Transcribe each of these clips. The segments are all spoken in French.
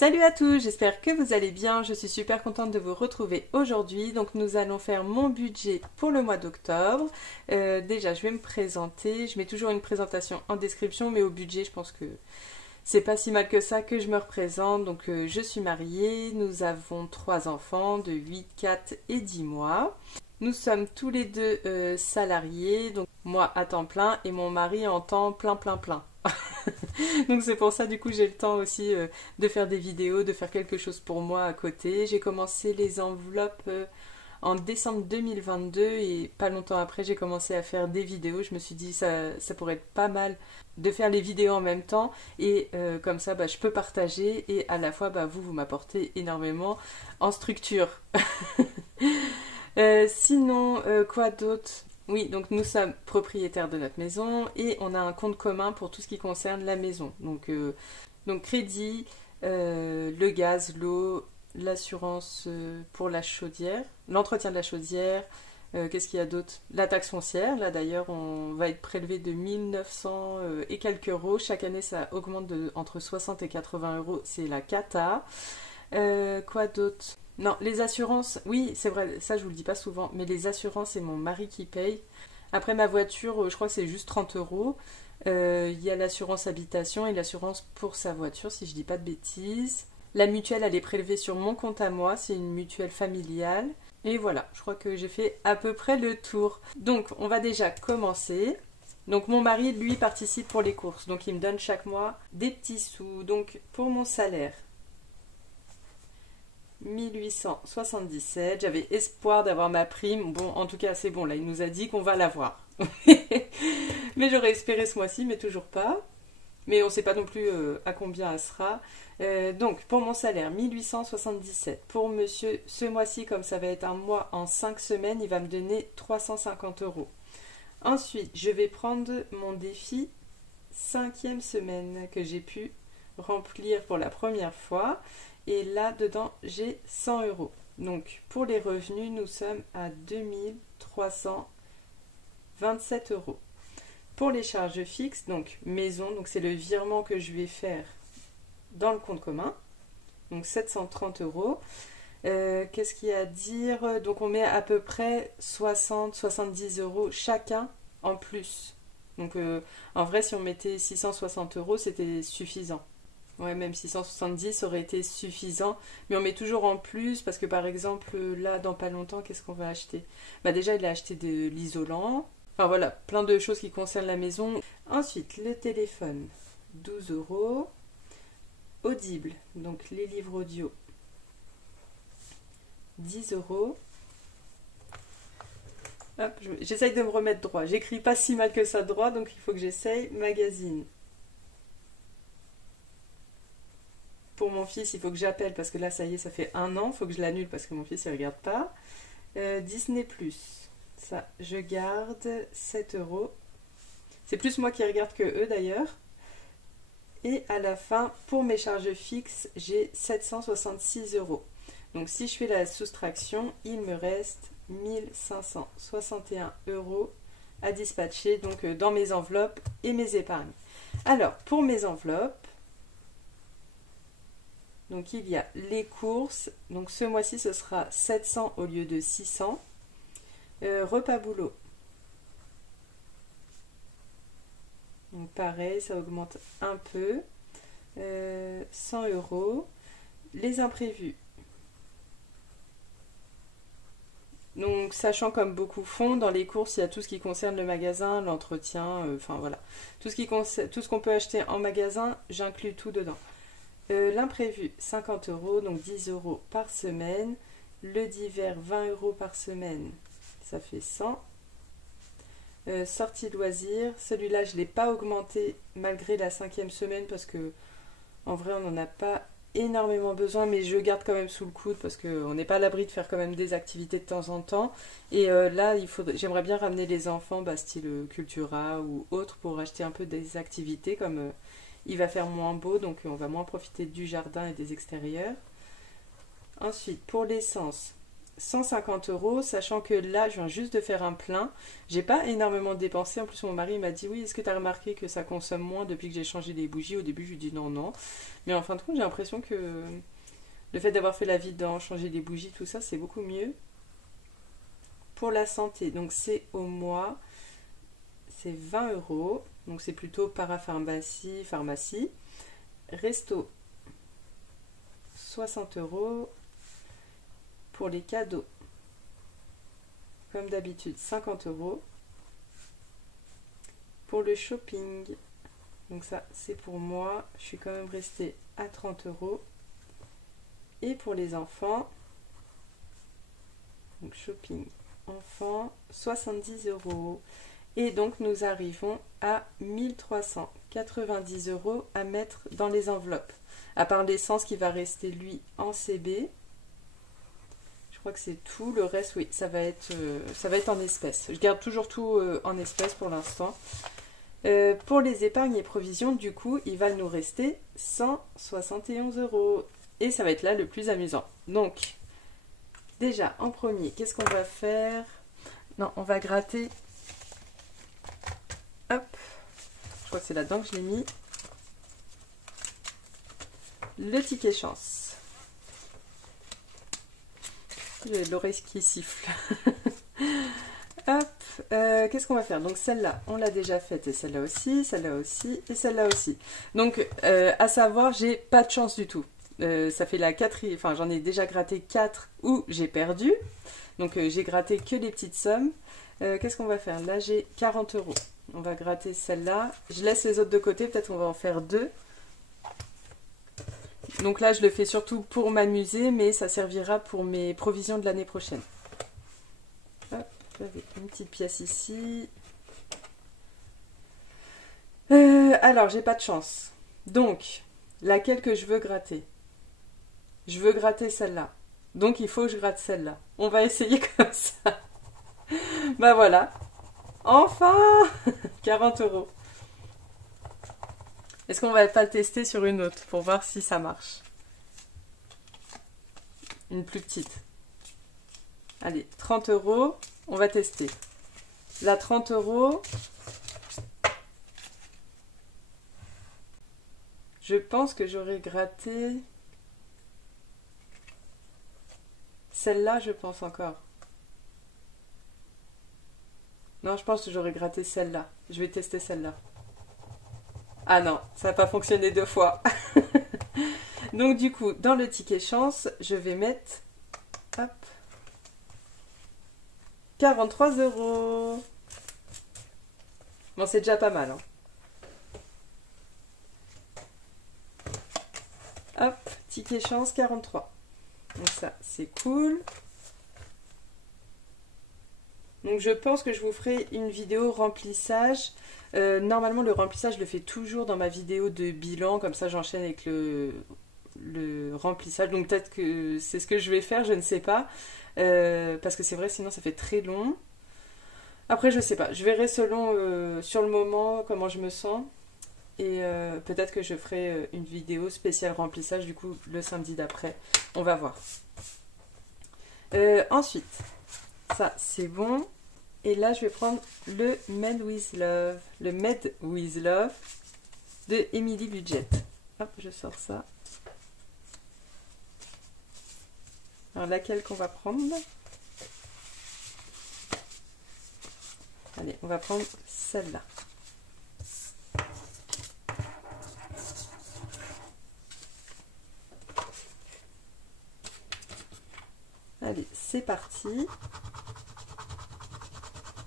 Salut à tous, j'espère que vous allez bien, je suis super contente de vous retrouver aujourd'hui. Donc nous allons faire mon budget pour le mois d'octobre. Déjà je vais me présenter, je mets toujours une présentation en description, mais au budget je pense que c'est pas si mal que ça que je me représente. Donc je suis mariée, nous avons 3 enfants de 8, 4 et 10 mois. Nous sommes tous les deux salariés, donc moi à temps plein et mon mari en temps plein. Donc c'est pour ça du coup j'ai le temps aussi de faire des vidéos, de faire quelque chose pour moi à côté. J'ai commencé les enveloppes en décembre 2022 et pas longtemps après j'ai commencé à faire des vidéos. Je me suis dit ça pourrait être pas mal de faire les vidéos en même temps et comme ça je peux partager et à la fois vous m'apportez énormément en structure. Sinon, quoi d'autre? Oui, donc nous sommes propriétaires de notre maison et on a un compte commun pour tout ce qui concerne la maison. Donc crédit, le gaz, l'eau, l'assurance pour la chaudière, l'entretien de la chaudière, qu'est-ce qu'il y a d'autre? La taxe foncière, là d'ailleurs on va être prélevé de 1900 et quelques euros. Chaque année ça augmente entre 60 et 80 euros, c'est la cata. Quoi d'autre? Non, les assurances, oui, c'est vrai, ça je vous le dis pas souvent, mais les assurances, c'est mon mari qui paye. Après ma voiture, je crois que c'est juste 30 euros. Il y a l'assurance habitation et l'assurance pour sa voiture, si je dis pas de bêtises. La mutuelle, elle est prélevée sur mon compte à moi, c'est une mutuelle familiale. Et voilà, je crois que j'ai fait à peu près le tour. Donc, on va déjà commencer. Donc, mon mari, lui, participe pour les courses. Donc, il me donne chaque mois des petits sous. Donc, pour mon salaire, 1877, j'avais espoir d'avoir ma prime. Bon, en tout cas, c'est bon, là, il nous a dit qu'on va l'avoir. Mais j'aurais espéré ce mois-ci, mais toujours pas. Mais on ne sait pas non plus à combien elle sera. Donc, pour mon salaire, 1877. Pour monsieur, ce mois-ci, comme ça va être un mois en 5 semaines, il va me donner 350 euros. Ensuite, je vais prendre mon défi 5e semaine que j'ai pu remplir pour la première fois. Et là, dedans, j'ai 100 euros. Donc, pour les revenus, nous sommes à 2327 euros. Pour les charges fixes, donc maison, donc c'est le virement que je vais faire dans le compte commun. Donc, 730 euros. Qu'est-ce qu'il y a à dire? Donc, on met à peu près 60-70 euros chacun en plus. Donc, en vrai, si on mettait 660 euros, c'était suffisant. Ouais, même 670 aurait été suffisant, mais on met toujours en plus parce que par exemple, là, dans pas longtemps, qu'est-ce qu'on va acheter? Déjà, il a acheté de l'isolant. Enfin voilà, plein de choses qui concernent la maison. Ensuite, le téléphone, 12 euros. Audible, donc les livres audio, 10 euros. Hop, j'essaye de me remettre droit. J'écris pas si mal que ça droit, donc il faut que j'essaye. Magazine. Pour mon fils, il faut que j'appelle parce que là, ça y est, ça fait 1 an. Il faut que je l'annule parce que mon fils, il regarde pas. Disney+. Ça, je garde 7 euros. C'est plus moi qui regarde que eux d'ailleurs. Et à la fin, pour mes charges fixes, j'ai 766 euros. Donc si je fais la soustraction, il me reste 1561 euros à dispatcher donc dans mes enveloppes et mes épargnes. Alors, pour mes enveloppes, donc il y a les courses. Donc ce mois-ci, ce sera 700 au lieu de 600. Repas boulot. Donc pareil, ça augmente un peu. 100 euros. Les imprévus. Donc sachant comme beaucoup font, dans les courses, il y a tout ce qui concerne le magasin, l'entretien, enfin voilà. Tout ce qu'on peut acheter en magasin, j'inclus tout dedans. L'imprévu, 50 euros, donc 10 euros par semaine. Le divers, 20 euros par semaine, ça fait 100. Sortie loisirs, celui-là, je ne l'ai pas augmenté malgré la 5e semaine parce que en vrai, on n'en a pas énormément besoin, mais je garde quand même sous le coude parce qu'on n'est pas à l'abri de faire quand même des activités de temps en temps. Et là, j'aimerais bien ramener les enfants, style Cultura ou autre, pour acheter un peu des activités comme... il va faire moins beau, donc on va moins profiter du jardin et des extérieurs. Ensuite, pour l'essence, 150 €, sachant que là, je viens juste de faire un plein. J'ai pas énormément dépensé. En plus, mon mari m'a dit, oui, est-ce que tu as remarqué que ça consomme moins depuis que j'ai changé les bougies? Au début, je lui dis non, non. Mais en fin de compte, j'ai l'impression que le fait d'avoir fait la vidange, changer les bougies, tout ça, c'est beaucoup mieux pour la santé. Donc, c'est au mois, c'est 20 €. Donc, c'est plutôt parapharmacie, pharmacie. Resto, 60 € pour les cadeaux. Comme d'habitude, 50 € pour le shopping. Donc ça, c'est pour moi. Je suis quand même restée à 30 €. Et pour les enfants, donc shopping enfants, 70 €. Et donc nous arrivons à 1390 € à mettre dans les enveloppes. À part l'essence qui va rester lui en CB. Je crois que c'est tout. Le reste, oui, ça va être en espèces. Je garde toujours tout en espèces pour l'instant. Pour les épargnes et provisions, du coup, il va nous rester 171 €. Et ça va être là le plus amusant. Donc, déjà, en premier, qu'est-ce qu'on va faire? Non, on va gratter. Hop. Je crois que c'est là-dedans que je l'ai mis. Le ticket chance. J'ai l'oreille qui siffle. Hop. Qu'est-ce qu'on va faire? Donc celle-là, on l'a déjà faite. Et celle-là aussi, celle-là aussi, et celle-là aussi. Donc, à savoir, j'ai pas de chance du tout. Ça fait la quatrième, enfin j'en ai déjà gratté 4 où j'ai perdu. Donc j'ai gratté que les petites sommes. Qu'est-ce qu'on va faire? Là j'ai 40 €. On va gratter celle-là. Je laisse les autres de côté, peut-être on va en faire 2. Donc là je le fais surtout pour m'amuser, mais ça servira pour mes provisions de l'année prochaine. Hop, j'avais une petite pièce ici. Alors j'ai pas de chance. Donc, laquelle que je veux gratter? Je veux gratter celle-là. Donc il faut que je gratte celle-là. On va essayer comme ça. Bah voilà. Enfin 40 €. Est-ce qu'on va pas le tester sur une autre pour voir si ça marche? Une plus petite. Allez, 30 €. On va tester. La 30 €. Je pense que j'aurais gratté... Celle-là, je pense encore. Non, je pense que j'aurais gratté celle-là. Je vais tester celle-là. Ah non, ça n'a pas fonctionné 2 fois. Donc du coup, dans le ticket chance, je vais mettre... Hop. 43 €. Bon, c'est déjà pas mal. Hein. Hop, ticket chance 43. Donc ça, c'est cool. Donc je pense que je vous ferai une vidéo remplissage. Normalement, le remplissage, je le fais toujours dans ma vidéo de bilan. Comme ça, j'enchaîne avec le remplissage. Donc peut-être que c'est ce que je vais faire, je ne sais pas. Parce que c'est vrai, sinon ça fait très long. Après, je sais pas. Je verrai selon sur le moment comment je me sens. Et peut-être que je ferai une vidéo spéciale remplissage du coup le samedi d'après. On va voir. Ensuite, ça c'est bon. Et là je vais prendre le Made with Love. Le Made with Love de Emily Budget. Hop, je sors ça. Alors laquelle qu'on va prendre? Allez, on va prendre celle-là. Allez, c'est parti.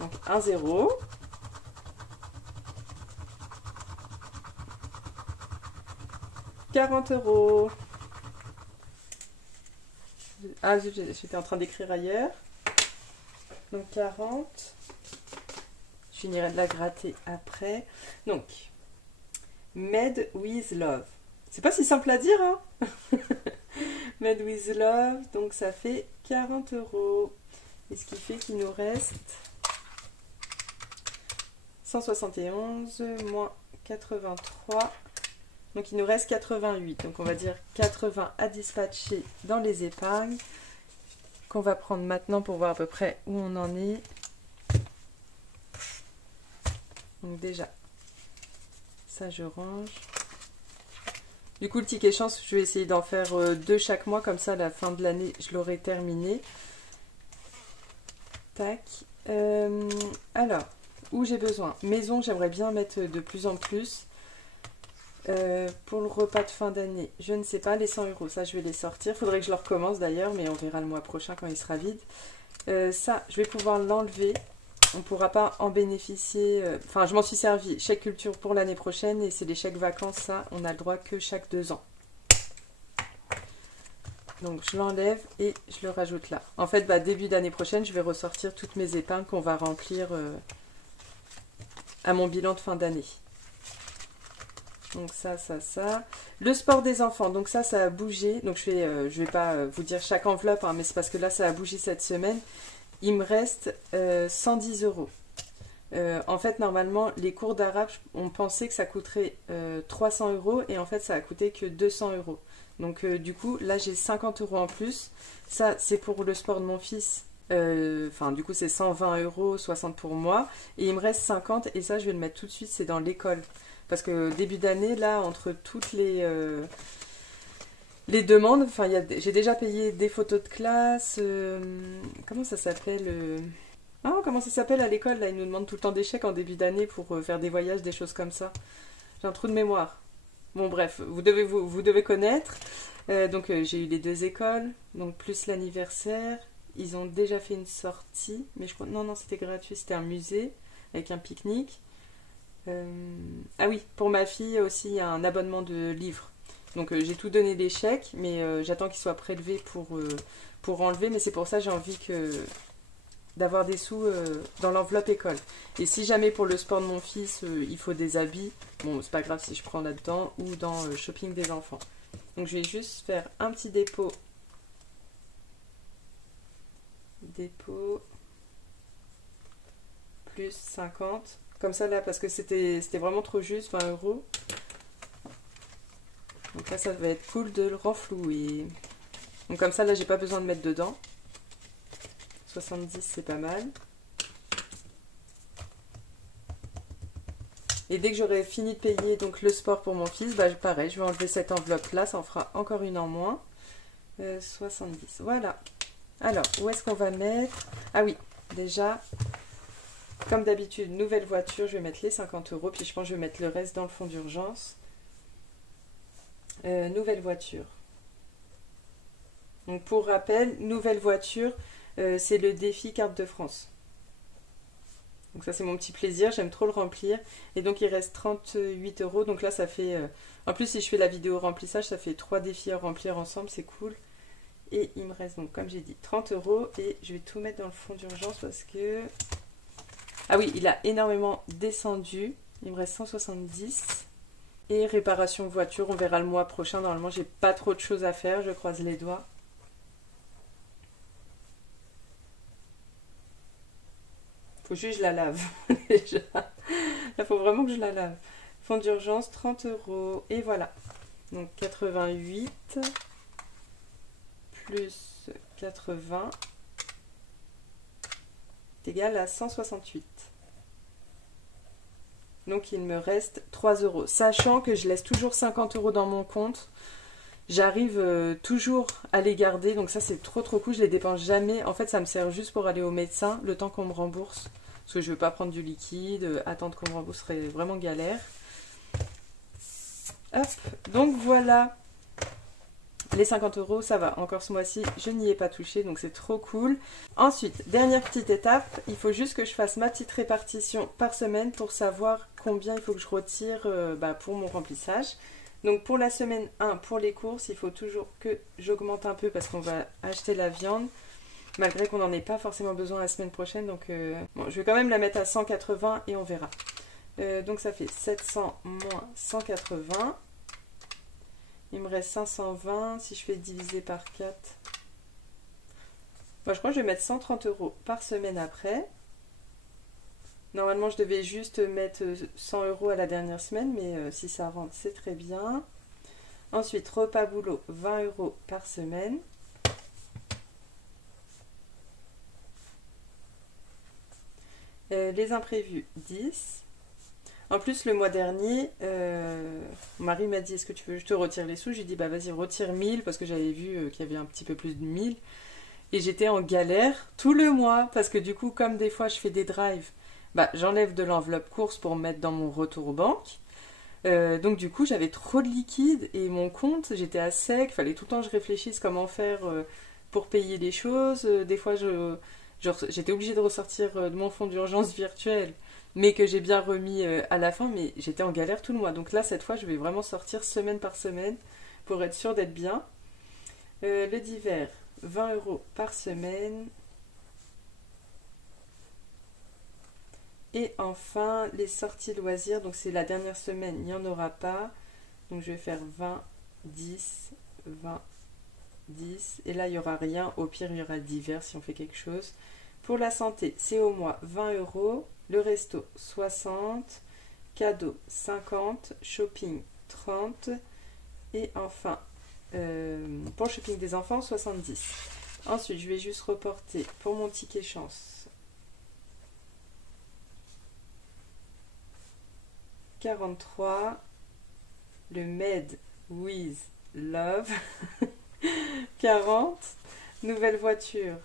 Donc 1 0. « 40 €. Ah, j'étais en train d'écrire ailleurs. Donc 40. Je finirai de la gratter après. Donc, Made with Love. C'est pas si simple à dire, hein. Made with Love, donc ça fait 40 €. Et ce qui fait qu'il nous reste 171 moins 83. Donc il nous reste 88. Donc on va dire 80 à dispatcher dans les épargnes. qu'on va prendre maintenant pour voir à peu près où on en est. Donc déjà, ça je range. Du coup, le ticket chance, je vais essayer d'en faire 2 chaque mois, comme ça à la fin de l'année, je l'aurai terminé. Tac. Alors, où j'ai besoin? Maison, j'aimerais bien mettre de plus en plus. Pour le repas de fin d'année, je ne sais pas, les 100 €, ça je vais les sortir. Faudrait que je le recommence d'ailleurs, mais on verra le mois prochain quand il sera vide. Ça, je vais pouvoir l'enlever. On ne pourra pas en bénéficier. Enfin, je m'en suis servi. Chèque culture pour l'année prochaine et c'est les chèques vacances, ça, on a le droit que chaque 2 ans. Donc je l'enlève et je le rajoute là. En fait, début d'année prochaine, je vais ressortir toutes mes épingles qu'on va remplir à mon bilan de fin d'année. Donc ça. Le sport des enfants, donc ça a bougé. Donc je vais pas vous dire chaque enveloppe, hein, mais c'est parce que là, ça a bougé cette semaine. Il me reste 110 €. En fait, normalement, les cours d'arabe, on pensait que ça coûterait 300 € et en fait, ça a coûté que 200 €. Donc du coup, là, j'ai 50 € en plus. Ça, c'est pour le sport de mon fils. Enfin, du coup, c'est 120 €, 60 pour moi. Et il me reste 50 et ça, je vais le mettre tout de suite, c'est dans l'école. Parce que début d'année, là, entre toutes les demandes, enfin, j'ai déjà payé des photos de classe. Comment ça s'appelle Ah, comment ça s'appelle à l'école? Là, ils nous demandent tout le temps des chèques en début d'année pour faire des voyages, des choses comme ça. J'ai un trou de mémoire. Bon, bref, vous devez connaître. Donc, j'ai eu les 2 écoles, donc plus l'anniversaire. Ils ont déjà fait une sortie, mais je crois... Non, c'était gratuit, c'était un musée avec un pique-nique. Ah oui, pour ma fille aussi, il y a un abonnement de livres. Donc j'ai tout donné des chèques, mais j'attends qu'ils soient prélevés pour enlever. Mais c'est pour ça que j'ai envie d'avoir des sous dans l'enveloppe école. Et si jamais pour le sport de mon fils, il faut des habits, bon, c'est pas grave si je prends là-dedans ou dans shopping des enfants. Donc je vais juste faire un petit dépôt. Dépôt plus 50. Comme ça là, parce que c'était vraiment trop juste, 20 €. Donc là, ça va être cool de le renflouer. Donc comme ça, là, j'ai pas besoin de mettre dedans. 70, c'est pas mal. Et dès que j'aurai fini de payer donc le sport pour mon fils, pareil, je vais enlever cette enveloppe-là, ça en fera encore une en moins. 70, voilà. Alors, où est-ce qu'on va mettre? Ah oui, déjà... Comme d'habitude, nouvelle voiture, je vais mettre les 50 €, puis je pense que je vais mettre le reste dans le fonds d'urgence. Nouvelle voiture. Donc pour rappel, nouvelle voiture, c'est le défi carte de France. Donc ça c'est mon petit plaisir, j'aime trop le remplir. Et donc il reste 38 €, donc là ça fait... En plus si je fais la vidéo remplissage, ça fait 3 défis à remplir ensemble, c'est cool. Et il me reste donc, comme j'ai dit, 30 € et je vais tout mettre dans le fonds d'urgence parce que... Ah oui, il a énormément descendu. Il me reste 170. Et réparation voiture, on verra le mois prochain. Normalement, j'ai pas trop de choses à faire. Je croise les doigts. Faut juste que je la lave. Déjà. Là, faut vraiment que je la lave. Fonds d'urgence, 30 €. Et voilà. Donc 88 plus 80 est égal à 168. Donc il me reste 3 €. Sachant que je laisse toujours 50 € dans mon compte, j'arrive toujours à les garder. Donc ça c'est trop cool, je les dépense jamais. En fait ça me sert juste pour aller au médecin le temps qu'on me rembourse. Parce que je ne veux pas prendre du liquide, attendre qu'on me rembourse serait vraiment galère. Hop, donc voilà. Les 50 €, ça va. Encore ce mois-ci, je n'y ai pas touché, donc c'est trop cool. Ensuite, dernière petite étape, il faut juste que je fasse ma petite répartition par semaine pour savoir combien il faut que je retire pour mon remplissage. Donc pour la semaine 1, pour les courses, il faut toujours que j'augmente un peu parce qu'on va acheter la viande. Malgré qu'on n'en ait pas forcément besoin la semaine prochaine. Donc bon, je vais quand même la mettre à 180 et on verra. Donc ça fait 700 moins 180. Il me reste 520. Si je fais diviser par 4. Bon, je crois que je vais mettre 130 € par semaine après. Normalement, je devais juste mettre 100 € à la dernière semaine. Mais si ça rentre, c'est très bien. Ensuite, repas boulot, 20 € par semaine. Les imprévus, 10. En plus, le mois dernier, mon mari m'a dit, est-ce que tu veux que je te retire les sous? J'ai dit, bah vas-y, retire 1000 parce que j'avais vu qu'il y avait un petit peu plus de 1000. Et j'étais en galère tout le mois parce que du coup, comme des fois je fais des drives, bah, j'enlève de l'enveloppe course pour mettre dans mon retour banque. Donc du coup, j'avais trop de liquide et mon compte, j'étais à sec. Fallait tout le temps que je réfléchisse comment faire pour payer les choses. Des fois, j'étais obligée de ressortir de mon fonds d'urgence virtuel, mais que j'ai bien remis à la fin. Mais j'étais en galère tout le mois. Donc là, cette fois, je vais vraiment sortir semaine par semaine pour être sûre d'être bien. Le divers, 20 € par semaine. Et enfin, les sorties loisirs, donc c'est la dernière semaine, il n'y en aura pas. Donc je vais faire 20, 10, 20, 10. Et là, il n'y aura rien. Au pire, il y aura le divers si on fait quelque chose. Pour la santé, c'est au mois 20 €. Le resto, 60. Cadeau, 50. Shopping, 30. Et enfin, pour le shopping des enfants, 70. Ensuite, je vais juste reporter pour mon ticket chance. 43, le Made with Love. 40, nouvelle voiture.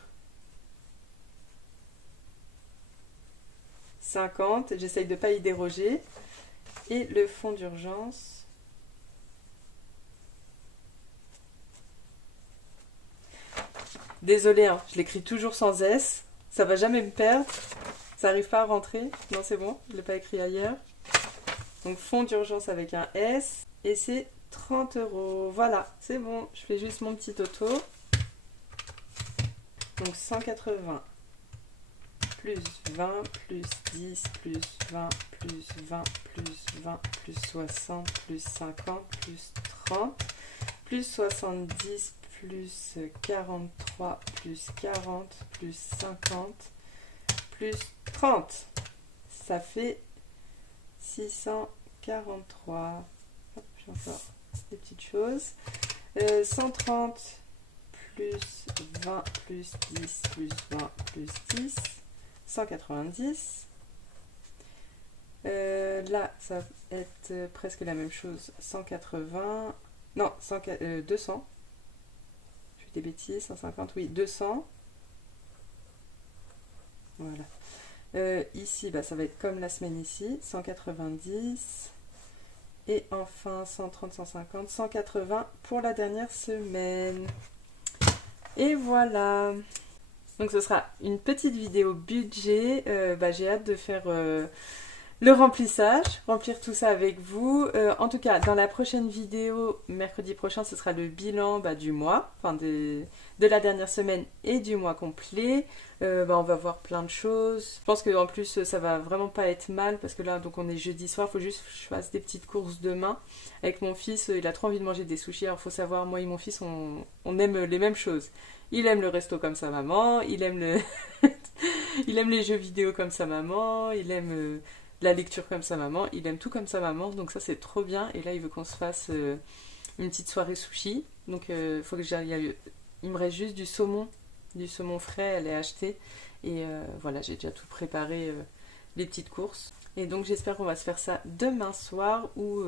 50, j'essaye de ne pas y déroger. Et le fonds d'urgence. Désolée, hein, je l'écris toujours sans S. Ça va jamais me perdre. Ça n'arrive pas à rentrer. Non, c'est bon, je ne l'ai pas écrit ailleurs. Donc fonds d'urgence avec un S et c'est 30 €. Voilà, c'est bon. Je fais juste mon petit auto. Donc 180 plus 20 plus 10 plus 20 plus 20 plus 20 plus 60 plus 50 plus 30 plus 70 plus 43 plus 40 plus 50 plus 30. Ça fait 643. Hop, j'ai encore des petites choses. 130 plus 20 plus 10 plus 20 plus 10. 190. Là, ça va être presque la même chose. 180. Non, 200. Je fais des bêtises. 150, oui, 200. Voilà. Ici, bah, ça va être comme la semaine ici, 190. Et enfin, 130, 150, 180 pour la dernière semaine. Et voilà. Donc ce sera une petite vidéo budget. J'ai hâte de faire le remplissage, remplir tout ça avec vous. En tout cas, dans la prochaine vidéo, mercredi prochain, ce sera le bilan du mois, enfin de la dernière semaine et du mois complet. On va voir plein de choses. Je pense qu'en plus, ça va vraiment pas être mal parce que là, donc on est jeudi soir, il faut juste que je fasse des petites courses demain. Avec mon fils, il a trop envie de manger des sushis. Alors, il faut savoir, moi et mon fils, on aime les mêmes choses. Il aime le resto comme sa maman, il aime il aime les jeux vidéo comme sa maman, il aime la lecture comme sa maman, il aime tout comme sa maman, donc ça c'est trop bien. Et là il veut qu'on se fasse une petite soirée sushi, donc faut que il me reste juste du saumon frais, elle est achetée, et voilà, j'ai déjà tout préparé, les petites courses, et donc j'espère qu'on va se faire ça demain soir ou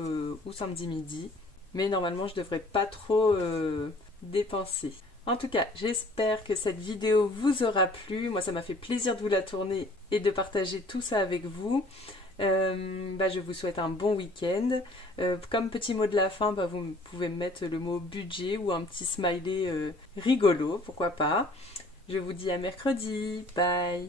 samedi midi, mais normalement je devrais pas trop dépenser. En tout cas, j'espère que cette vidéo vous aura plu. Moi, ça m'a fait plaisir de vous la tourner et de partager tout ça avec vous. Je vous souhaite un bon week-end. Comme petit mot de la fin, vous pouvez me mettre le mot budget ou un petit smiley rigolo, pourquoi pas. Je vous dis à mercredi. Bye!